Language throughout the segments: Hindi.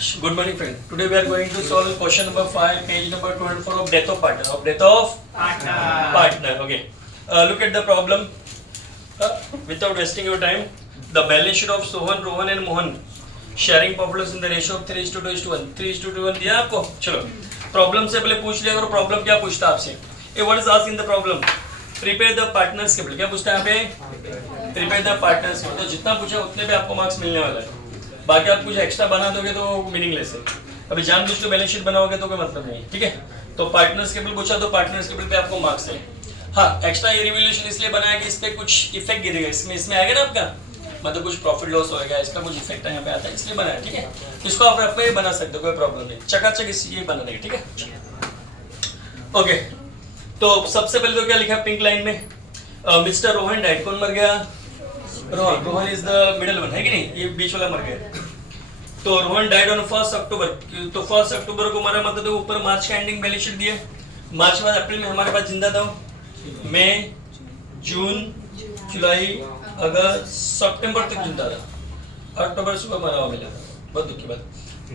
Good morning, friend. Today we are going to solve question number 5, page number 24 of death of partner. Of death of partner. Okay. Look at the problem. Without wasting your time, the balance sheet of Sohan, Rohan and Mohan sharing population in the ratio of 3:2:1. 3:1 दिया आपको. चलो. Problem से पहले पूछ लिया करो. Problem क्या पूछता है आपसे? What is asked in the problem? Prepare the partners के क्या पूछता है यहाँ पे? Prepare the partners. तो जितना पूछा उतने पे आपको मार्क्स मिलने वाला है. बाकी आप कुछ एक्स्ट्रा बना दोगे तो मीनिंगलेस है. अभी जानबूझ के बैलेंस शीट बनाओगे तो कोई मतलब नहीं. ठीक है. तो पार्टनर्स के बिल पूछा तो पार्टनर्स के बिल पे आपको मार्क्स है. हाँ, एक्स्ट्रा ये रिवोल्यूशन इसलिए बनाया कि इस पे कुछ इफेक्ट गिरेगा. इसमें आएगा ना आपका, मतलब कुछ प्रॉफिट लॉस होएगा, इसका कुछ इफेक्ट यहाँ पे आता है, इसलिए बनाया. ठीक है. इसको आप रफ में बना सकते हो, कोई प्रॉब्लम नहीं. चकाचक ये बनाने का. ठीक है. ओके. तो सबसे पहले तो क्या लिखा पिंक लाइन में? Mister Rohan died. कौन मर गया? Rohan. Rohan is the middle one, है कि नहीं? ये बीच वाला मर गया. तो रोहन डाइड ऑन 1 अक्टूबर. तो 1 अक्टूबर को मरा, मतलब तो ऊपर मार्च का एंडिंग बैलेंस शीट दिया. मार्च के बाद अप्रैल में हमारे पास जिंदा था. मई, जून, जुलाई, अगस्त, सितंबर तक जिंदा था. अक्टूबर सुबह मरा हुआ मिला. बहुत दुख की बात.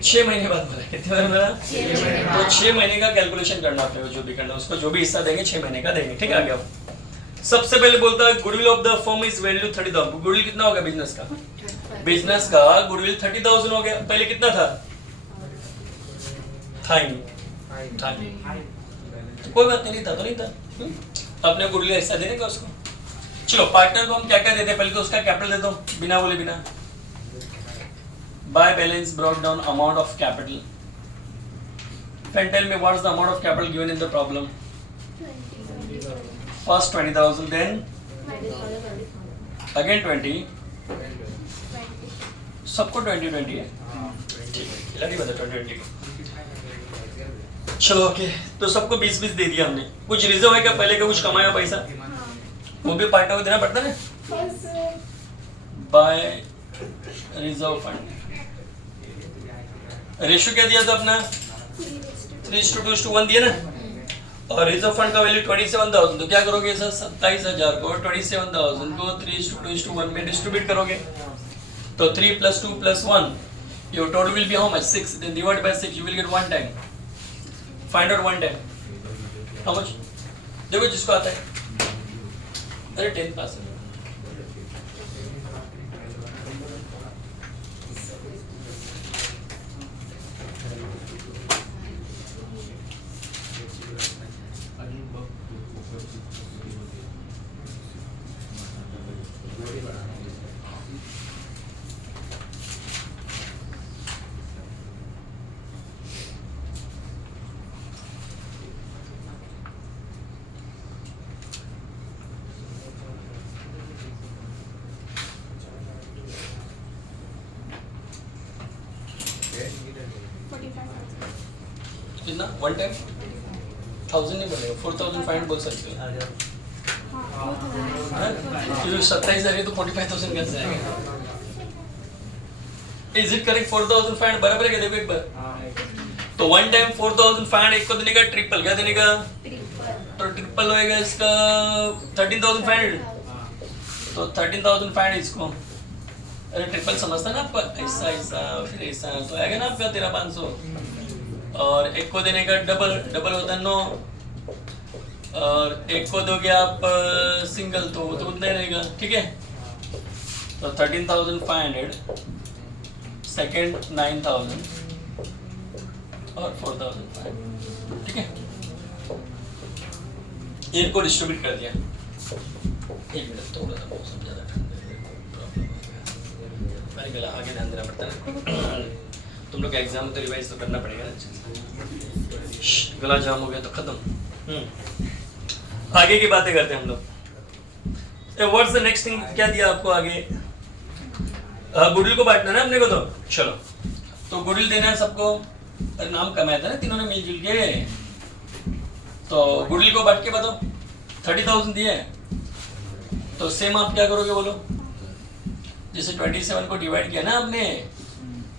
6 महीने बाद मरा. कितने बार मरा? 6 महीने. तो 6 महीने का कैलकुलेशन करना आपको, जो भी करना उसको जो भी हिस्सा देंगे 6 महीने का देंगे. ठीक है. आ गया. सबसे पहले बोलता है goodwill of the firm is value 30,000. Goodwill कितना हो गया बिजनेस का? बिजनेस का गुडविल 30,000 हो गया. पहले कितना था? था ही नहीं. कोई बात नहीं था तो नहीं था. अपने गुडविल ऐसा देने का उसको. चलो पार्टनर को हम क्या क्या देते हैं? पहले तो उसका कैपिटल दे दो बिना बोले बिना. By balance brought down amount of capital. Can tell me what is the amount of capital given in the problem? First 20,000, then again 20. सबको 20 है. ठीक है. खिलाड़ी बता 20. चलो ओके. तो सबको 20 दे दिया हमने. कुछ रिजर्व है क्या पहले का? कुछ कमाया पैसा वो भी पार्टनर को देना पड़ता है ना. Bye reserve fund. रेशियो क्या दिया था अपना? 3:2:1 दिया ना. और रिजर्व फंड का वैल्यू 27,000. तो क्या करोगे सर? 27,000 को 27,000 को 3:2:1 में डिस्ट्रीब्यूट करोगे. तो 3 + 2 + 1, your total will be how much? 6. Then divide by 6, you will get one time. Find out one time. How much? देखो जिसको आता है. अरे 10 पास. कितना? वन टाइम 1000 नहीं बोलेगा. 4,500 बोल सकते हो. 27,000 है तो 45,000 कैसे आएगा? Is it correct? 4,500 बराबर है क्या? देखो एक बार. तो वन टाइम 4,500 एक को देने का ट्रिपल. क्या देने का? तो ट्रिपल होएगा इसका 13,500. तो 13,500 इसको. अरे ट्रिपल समझता ना आपका? ऐसा ऐसा फिर ऐसा तो आएगा ना आपका 13,500. और एक को देने का डबल होता है 9. और एक को दोगे आप सिंगल तो वो तो उतना ही रहेगा. ठीक है. तो 13,500, सेकेंड 9,000 और 4,500. ठीक है. इनको डिस्ट्रीब्यूट कर दिया. एक मिनट थोड़ा सा मौसम ज़्यादा ठंडा है. मेरे गला आगे ध्यान देना पड़ता है. तुम लोग एग्जाम तो रिवाइज तो करना पड़ेगा ना. गला जाम हो गया तो खत्म. आगे की बातें करते हैं हम लोग. What's the next thing? क्या दिया आपको आगे? गुडविल को बांटना है ना अपने को. तो चलो तो गुडविल देना है सबको. नाम कमाया था ना तीनों ने मिलजुल के. तो गुडविल को बांट के बताओ. 30,000 दिए हैं तो सेम आप क्या करोगे बोलो? जैसे 27 को डिवाइड किया ना आपने,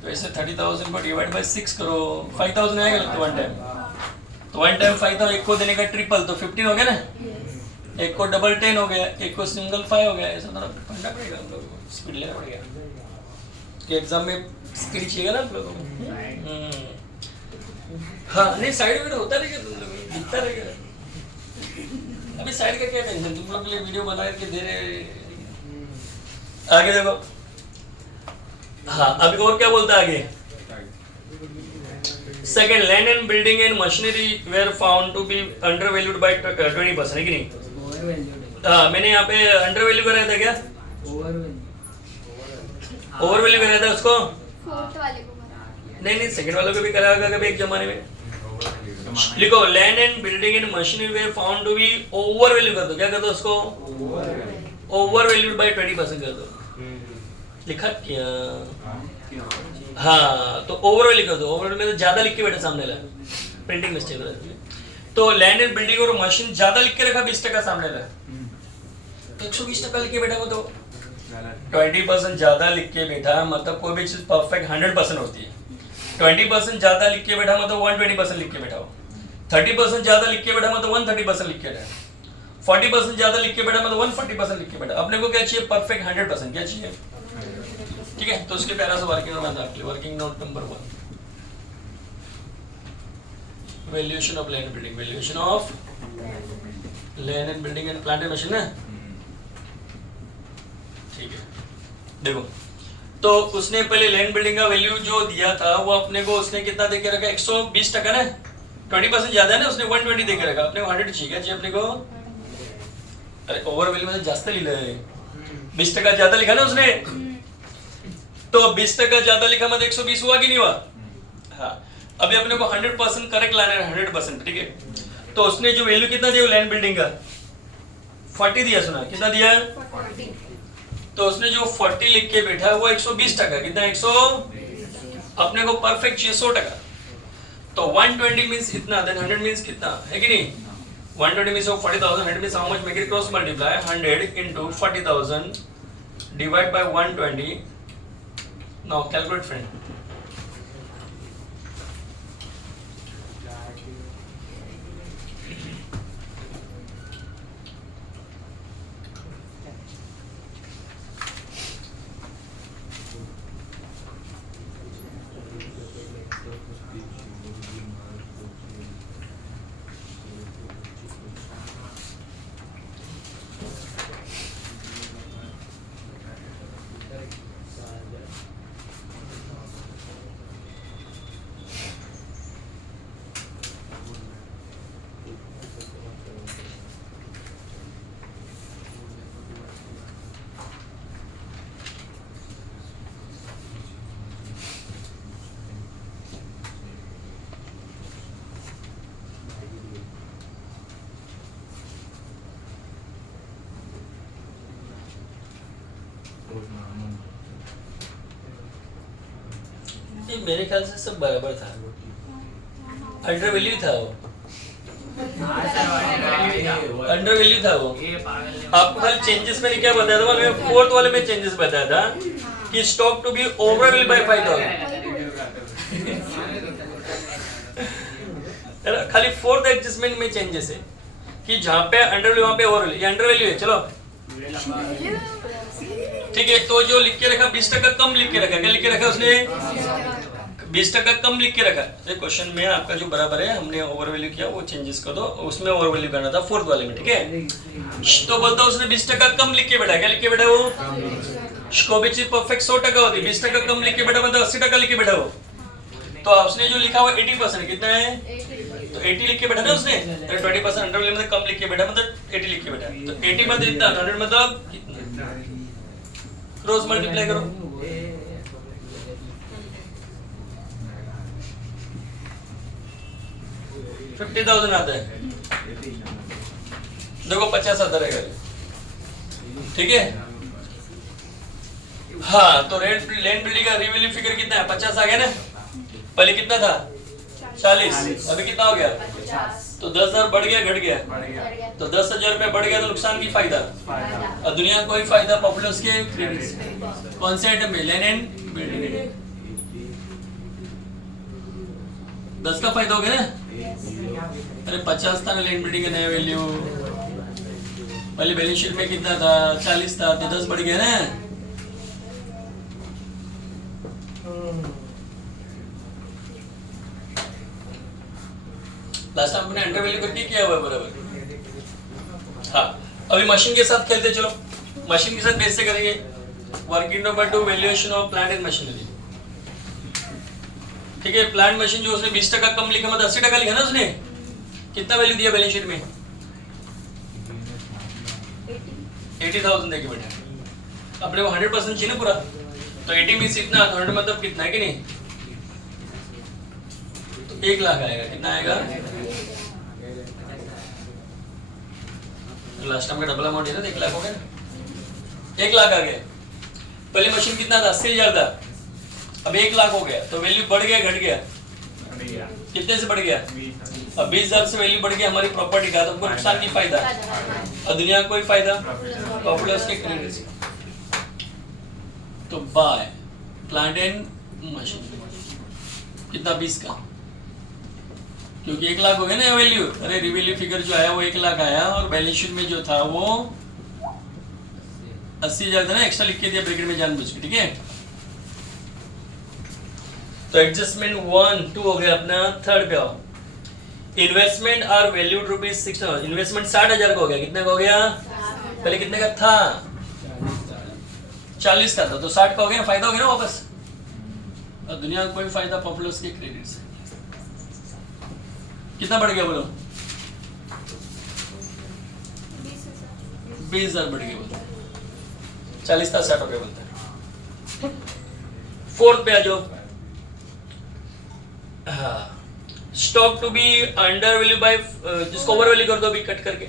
तो ऐसे 30,000 को डिवाइड बाय 6 करो. 5,000 आएगा लगता वन टाइम. तो वन टाइम 5,000. एक को देने का ट्रिपल तो 15 हो गया ना. एक को डबल 10 हो गया. एक को सिंगल 5 हो गया. ऐसा थोड़ा फंडा पड़ेगा हम लोग को. स्पीड लेना पड़ेगा. कि एग्जाम में स्किल चाहिए ना आप लोगों को। हाँ नहीं साइड में होता रहेगा, तुम लोग दिखता रहेगा। अभी साइड का क्या टेंशन, तुम लोग के लिए वीडियो बना करके दे रहे। आगे देखो, हाँ अभी और क्या बोलता है आगे। Second, land and building and machinery were found to be undervalued by 20%, है कि नहीं? हाँ मैंने यहाँ पे अंडर वैल्यू कराया था क्या? ओवर वैल्यू कराया था उसको? नहीं सेकंड वालों को भी कराया होगा कभी एक जमाने में। लिखो land and building and machinery were found to be overvalue कर दो। क्या कर दो उसको? ओवर वैल्यूड बाई 20% कर दो। लिखा क्या? हाँ तो ओवर वैल्यू कर दो। ओवर वैल्यू में तो ज्यादा लिख के बैठे सामने ला, प्रिंटिंग मिस्टेक हो जाती है। तो लैंड एंड बिल्डिंग और मशीन ज्यादा लिख के रखा 20% सामने ला, तो 120% लिख के बैठा वो तो 20% ज्यादा लिख के बैठा मतलब कोई भी चीज परफेक्ट 100% होती है। 20% ज्यादा लिख के बैठा मतलब 120% लिख के बैठा हो। 30% ज्यादा लिख के बैठा मतलब 130% लिख के बैठा। 40% ज्यादा लिख के बैठा मतलब 140% लिख के बैठा। अपने को क्या चाहिए? परफेक्ट 100%। क्या चाहिए? ठीक है, तो उसके पहला सा वर्किंग नोट बता। Working note number 1, valuation of land building, valuation of land and building and plant and machine है। ठीक है, देखो तो उसने पहले लैंड बिल्डिंग का वैल्यू जो दिया था वो अपने को उसने कितना देके रखा? 120% ना, 20% ज्यादा है ना, उसने 120 देके रखा। अपने को 100 चाहिए। क्या चाहिए अपने को? अरे ओवर वैल्यू में जास्त लिखा है, 20% ज्यादा लिखा ना उसने, तो 20% ज्यादा लिखा मतलब 120 हुआ कि नहीं हुआ? हाँ अभी अपने को 100% करेक्ट लाना है, 100%। ठीक है, तो उसने जो वैल्यू कितना दिया लैंड बिल्डिंग का? 40 दिया। सुना कितना दिया? 40। तो उसने जो 40 लिख के बैठा वो 120%। कितना? 100। अपने को परफेक्ट चाहिए 100%। तो 120 मींस इतना, देन 100 मींस कितना, है कि नहीं? 120 means 40,000, 100 means how much? Make it cross multiply 100 into 40,000 divide by 120। Now calculate friend. मेरे ख्याल से सब बराबर था, अंडर वैल्यू था वो, अंडर वैल्यू था वो। आपको खाली चेंजेस में क्या बताया था? मैं फोर्थ वाले में चेंजेस बताया था कि stock to be overvalue by 5,000। खाली फोर्थ एडजस्टमेंट में चेंजेस है कि जहां पे अंडर वैल्यू वहां पे ओवर वैल्यू। ये अंडर वैल्यू है। चलो ठीक है, तो जो लिख के रखा 20% कम लिख के रखा। क्या लिख के रखा उसने? 20% कम लिख के रखा। क्वेश्चन में आपका जो बराबर है हमने ओवर वैल्यू किया वो चेंजेस कर दो, उसमें ओवर वैल्यू करना था फोर्थ वाले में। ठीक है, तो बोलता हूँ उसने 20% कम लिख के बैठा। क्या लिख के बैठा वो? कोई चीज परफेक्ट 100% होती है, 20% कम लिख के बैठा मतलब 80% लिख के बैठा वो। तो उसने जो लिखा हुआ 80%, कितना है? तो 80 लिख के बैठा ना उसने। 20% अंडर वैल्यू मतलब कम लिख के बैठा मतलब 80 लिख के बैठा। तो 80 मतलब इतना, 100 मतलब कितना? क्रॉस मल्टीप्लाई करो। $50,000 आता है। देखो 50 आता रहेगा। ठीक है, हाँ तो लैंड बिल्डिंग का रिवैल्यू फिगर कितना है? 50 आ गया ना। पहले कितना था? 40। अभी कितना हो गया? 50। तो 10,000 बढ़ गया घट गया? तो 10,000 रुपए बढ़ गया तो नुकसान की फायदा। और दुनिया कोई फायदा पॉपुलर्स के कौन से आइटम में? Land and building. 10 का फायदा हो गया ना। अरे 50 था ना लैंड बिल्डिंग का नया वैल्यू। पहले बैलेंस शीट में कितना था? 40 था, तो 10 बढ़ गया ना। लास्ट टाइम हमने अंडर वैल्यू करके किया हुआ है बराबर। हाँ, अभी मशीन के साथ खेलते चलो। मशीन के साथ कैसे करेंगे? Working number 2 valuation of plant and machinery. ठीक है, प्लांट मशीन जो उसने 20% कम लिखा, मतलब 80% लिखा ना उसने। कितना वैल्यू दिया बैलेंस शीट में? 80,000 देखिए बेटा, अपने को 100% चाहिए ना पूरा, तो 80 मीन्स इतना, 100 मतलब कितना है कि नहीं? तो 1 लाख आएगा। कितना आएगा? लास्ट टाइम का डबल अमाउंट है ना, 1 लाख हो गया। 1 लाख आ गया। पहले मशीन कितना था? 80,000 था, अब 1 लाख हो गया। तो वैल्यू बढ़ गया घट गया? कितने से बढ़ गया? अब 20,000 से वैल्यू बढ़ गया हमारी प्रॉपर्टी का, तो हमको नुकसान की फायदा और दुनिया को कोई फायदा, प्रॉफिट के क्रेडिट से। तो बाय प्लांट एंड मशीन कितना? 20 का, क्योंकि 1 लाख हो गया ना वैल्यू। अरे रिवैल्यू फिगर जो आया वो 1 लाख आया, और बैलेंस शीट में जो था वो 80,000 था ना, एक्स्ट्रा लिख के दिया ब्रैकेट में जानबूझ के। ठीक है, तो एडजस्टमेंट 1 2 हो गया अपना। थर्ड पे आओ, investment are valued rupees 6,000। Investment 60,000 का हो गया। कितने का हो गया? पहले कितने का था? 40 का था, तो 60 का हो गया ना, फायदा हो गया ना वापस। और दुनिया को कोई फायदा पॉपुलर्स के क्रेडिट से। कितना बढ़ गया बोलो? 20,000 बढ़ गया बोलते हैं। 40 था 60 हो गया बोलते हैं। फोर्थ पे आ जाओ। हाँ, stock to be undervalue by, जिसको ओवर वैल्यू कर दो अभी कट करके।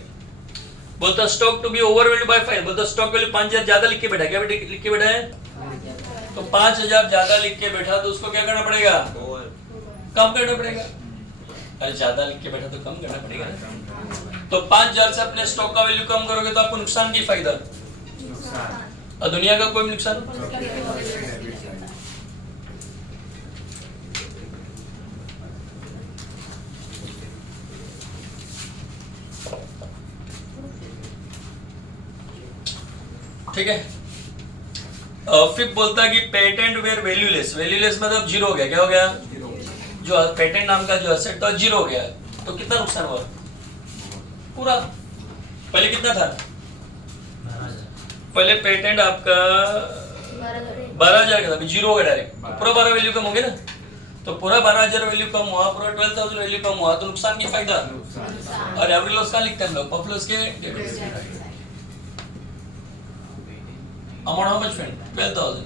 बोलता stock to be overvalue by 5। बोलता स्टॉक वैल्यू 5,000 ज्यादा लिख के बैठा। क्या लिख के बैठा है? तो 5,000 ज्यादा लिख के बैठा, तो उसको क्या करना पड़ेगा? कम करना पड़ेगा। अरे ज्यादा लिख के बैठा तो कम करना पड़ेगा ना। तो 5,000 से अपने स्टॉक का वैल्यू कम करोगे तो आपको नुकसान की फायदा, और दुनिया का कोई नुकसान। ठीक है, फिर बोलता है कि पेटेंट वेयर वैल्यूलेस। वैल्यूलेस मतलब जीरो हो गया। क्या हो गया? जो पेटेंट नाम का जो एसेट था जीरो हो गया। तो कितना नुकसान हुआ? पूरा। पहले कितना था? पहले पेटेंट आपका 12,000 का था, अभी जीरो हो गया डायरेक्ट। पूरा 12 वैल्यू कम हो गया ना। तो पूरा 12,000 वैल्यू कम हुआ, पूरा 12,000 वैल्यू कम हुआ, तो नुकसान की फायदा। और एवरेज लॉस कहाँ लिखते हैं हम लोग? प्रॉफिट लॉस के amount how much friend? 12,000.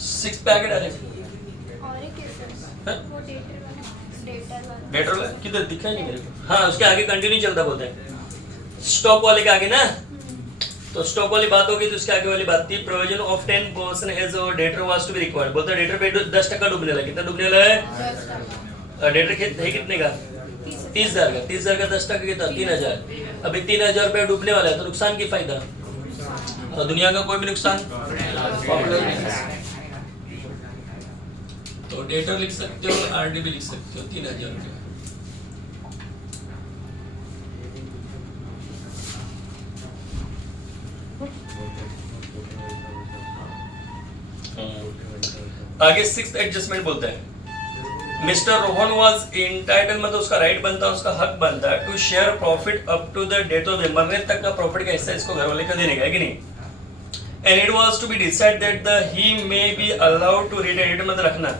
6 packet आ रहे। और एक कैसे? वो डेटर वाला किधर दिखा ही नहीं मेरे को। हाँ, उसके आगे कंटिन्यू चलता बोलते हैं। स्टॉक वाले के आगे ना, तो स्टॉक वाली बात होगी तो उसके आगे वाली बात थी प्रोविजन ऑफ 10% एज और debtor was to be required. बोलता है डेटर पे 10% डूबने लगा। कितना डूबने लगा है? डेटर है कितने का? 30,000 का। 30,000 का 10% कितना? 3,000। अभी 3,000 रुपया डूबने वाला है, तो नुकसान की फायदा, और दुनिया का कोई भी नुकसान। तो डेटर लिख सकते हो, आरडी भी लिख सकते हो। 3,000 रुपया। आगे 6th एडजस्टमेंट बोलता है मिस्टर रोहन वाज इंटाइटल, मतलब उसका राइट बनता है, उसका हक बनता है to share profit up to the date of मरने तक का प्रॉफिट का हिस्सा इसको घर वाले का देने का है कि नहीं। And it was to be decide that the he may be allowed to retain, मतलब रखना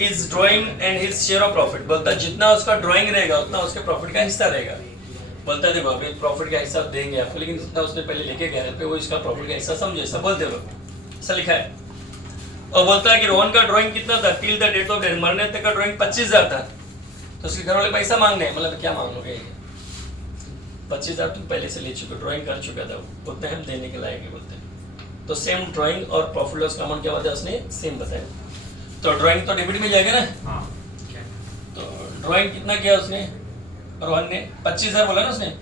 is drawing and his share of profit. बोलता है जितना उसका ड्राइंग रहेगा उतना उसके प्रॉफिट का हिस्सा रहेगा। बोलता है देखो अभी प्रॉफिट का हिस्सा देंगे आपको, लेकिन जितना उसने पहले लेके गया है वो इसका प्रॉफिट का हिस्सा समझे, ऐसा बोलते हो, ऐसा लिखा है। और बोलता है कि रोहन का ड्राइंग कितना था? Till the date of death, मरने तक का ड्राइंग 25,000 था। तो उसके घर वाले पैसा मांग रहे हैं, मतलब क्या मांगोगे? 25,000 तुम पहले से ले चुके, ड्राइंग कर चुका था, उतने हम देने के लायक है बोलते हैं। तो सेम ड्राइंग और प्रॉफिट लॉस का अमाउंट क्या होता है उसने सेम बताया। तो ड्राइंग तो डेबिट में जाएगा ना। तो ड्राइंग कितना किया उसने? रोहन ने 25,000 बोला ना उसने,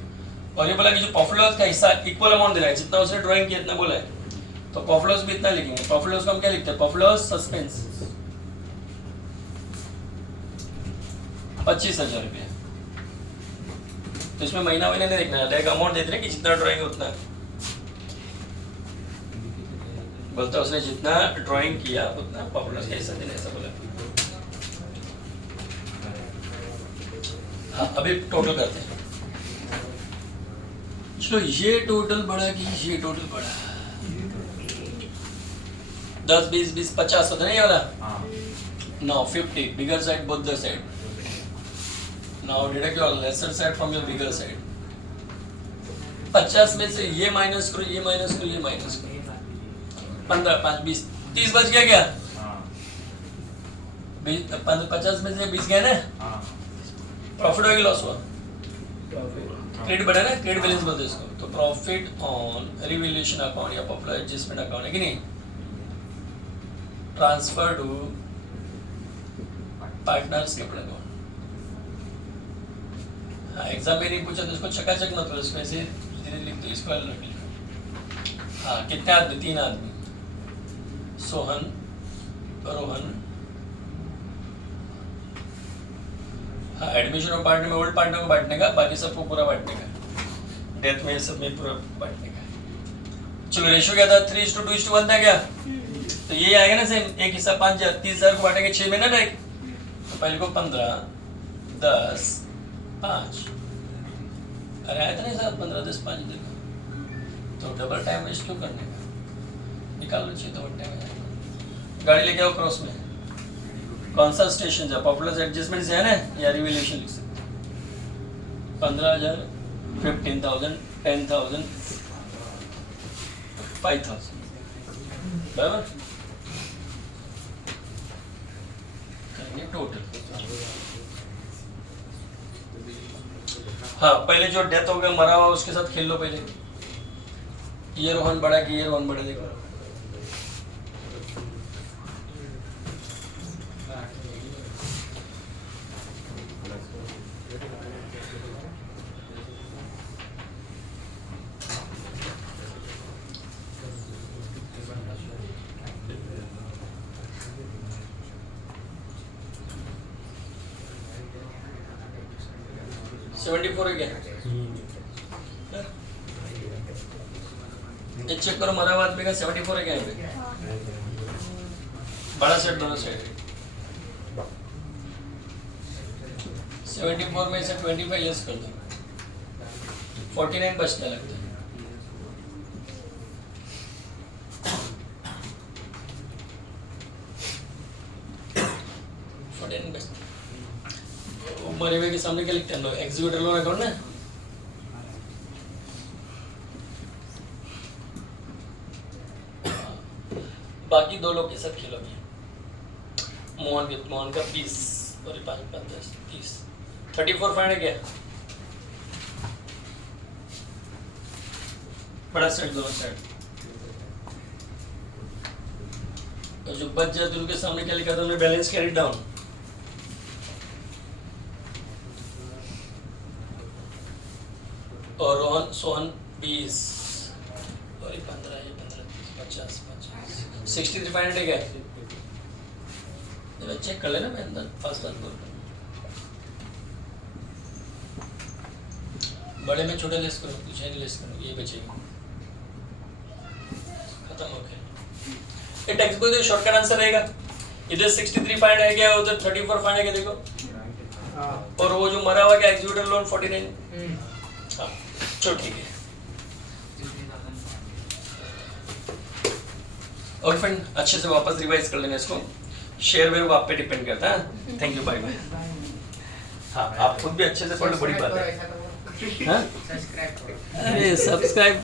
और ये बोला कि जो प्रॉफिट लॉस का हिस्सा इक्वल अमाउंट देना है, जितना उसने ड्राइंग किया इतना बोला है। तो प्रॉफिट लॉस भी इतना लिखेंगे। प्रॉफिट लॉस को हम क्या लिखते हैं? प्रॉफिट लॉस सस्पेंस 25,000 रुपया। तो इसमें महीना नहीं देखना है, डायरेक्ट अमाउंट देते हैं कि जितना ड्राइंग उतना बोलता उसने जितना ड्राइंग किया उतना पॉपुलर ऐसा देना ऐसा बोला। हाँ अभी टोटल करते हैं। चलो ये टोटल बढ़ा कि ये टोटल बढ़ा, 10 20 20 50 होता है ये वाला। Now 50 bigger side both the side. Now deduct your lesser side from your bigger side. 50 में से ये माइनस करो, ये माइनस करो, ये माइनस करो। 15 5 20 30 बच गया क्या? 50 में से 20 गया ना? प्रॉफिट होगा कि लॉस हुआ? क्रेडिट बढ़ा ना, क्रेडिट बैलेंस बोलते हैं इसको। तो प्रॉफिट ऑन रिवैल्यूएशन अकाउंट या पॉपुलर एडजस्टमेंट अकाउंट है कि नहीं, transfer to partners capital account. हाँ एग्जाम में नहीं पूछा तो इसको चकाचक मत करो, इसमें से धीरे लिख दो, इसको अलग लिखो। हाँ कितने आदमी? 3 आदमी, सोहन, रोहन। हाँ एडमिशन और पार्टनर में ओल्ड पार्टनर को बांटने का, बाकी सबको पूरा बांटने का, डेथ में सब में पूरा बांटने का। चलो रेशियो क्या था? 3:2:1 था क्या? तो ये आएगा ना सेम, एक हिस्सा 5000, 30,000 को बांटेंगे 6 में ना डायरेक्ट। तो पहले को 15 10 5, अरे आया था ना साथ 15 10 5 देखो, तो डबल टाइम वेस्ट क्यों करने का, निकाल लो चाहिए तो टाइम। गाड़ी लेके आओ क्रॉस में, कौन सा स्टेशन है? पॉपुलर एडजस्टमेंट से है ना, या रिवैल्यूएशन लिख सकते। 15,000 15,000 10,000 5,000 बराबर करेंगे टोटल। हाँ पहले जो डेथ हो गया मरा हुआ उसके साथ खेल लो पहले। ये रोहन बड़ा कि ये रोहन बड़ा, देखो है क्या? ये चेक करो मरा हुआ आदमी का 74 है क्या यहाँ पे? बड़ा सेट दोनों साइड। 74 में से 25 लेस कर दो, 49 बचने लगता है। मरे हुए के सामने क्या लिखते हैं लोग? एग्जीक्यूटर लोन अकाउंट ना। बाकी 2 लोग के साथ खेलोगे। मोहन का 20 और 5 10 30 34 फाइंड है क्या? बड़ा सेट दोनों साइड। और जो बच जाए तो उनके सामने क्या लिखा था उन्होंने? Balance carry down. और रोहन सोहन 20 और 15 ये 15 50 63 फाइंड है क्या? जरा चेक कर लेना, मैं अंदर फास्ट बोल। बड़े में छोटे लेस करो, पीछे नहीं लेस करो, ये बचेगा। खत्म हो गया। ये टेक्स्ट बुक शॉर्टकट आंसर रहेगा। इधर 63 फाइंड है क्या, उधर 34 फाइंड है क्या देखो। और वो जो मरा हुआ क्या एग्जीक्यूटिव लोन 49। हाँ चलो ठीक है। और फ्रेंड अच्छे से वापस रिवाइज कर लेना इसको। शेयर वेयर वो आप पे डिपेंड करता है। Thank you, bye bye. हाँ आप खुद भी अच्छे से पढ़ लो, बड़ी बात है। अरे सब्सक्राइब